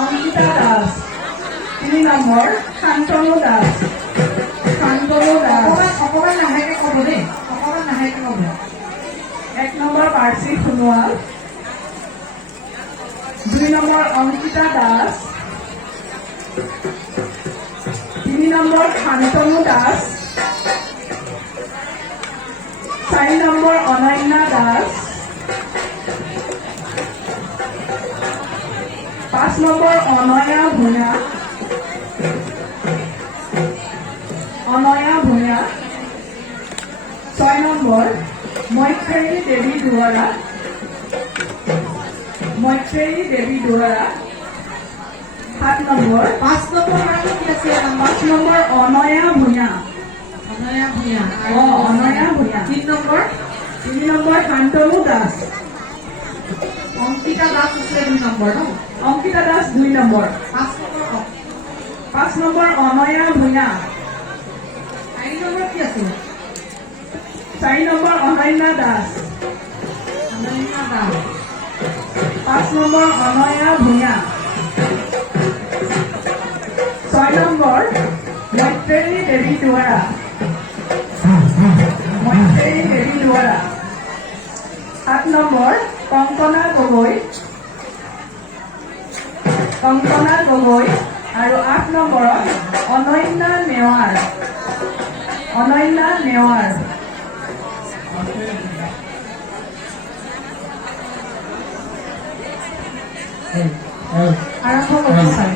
অঙ্কিতা Das. 3 number Santanu Das. Santanu Das. অকমান লাহেকে ক'ব দেই, অকমান লাহেকে ক'ব। 1 number Parchi Sonowal. 2 number Ankita Das. 3 number Santanu Das. 4 number Ananya Das. 5 number Anaya Bhuyan. Anaya Bhuyan. 6 number Maitreyee Devi Duwarah. Maitreyee Devi Duwarah. 7 নম্বৰ 5 নম্বৰ আৰু কি আছে? 5 number Anaya Bhuyan. Anaya Bhuyan. Anaya Bhuyan. 3 number 3 number Santanu Das. Ankita Das আছে 2 নম্বৰ ন? Ankita Das 2 number. 5 number 5 number Anaya Bhuyan. 4 number কি আছে? 4 number Ananya Das. Ananya Das. 5 number Anaya Bhuyan. 6 number Maitreyee Devi Duwarah. Maitreyee Devi Duwarah. 7 number Kankana Gogoi. Kankana Gogoi. আৰু 8 নম্বৰত অনন্যা নেৱাৰ। অনন্যা নেৱাৰ। আৰম্ভ কৰিব পাৰে।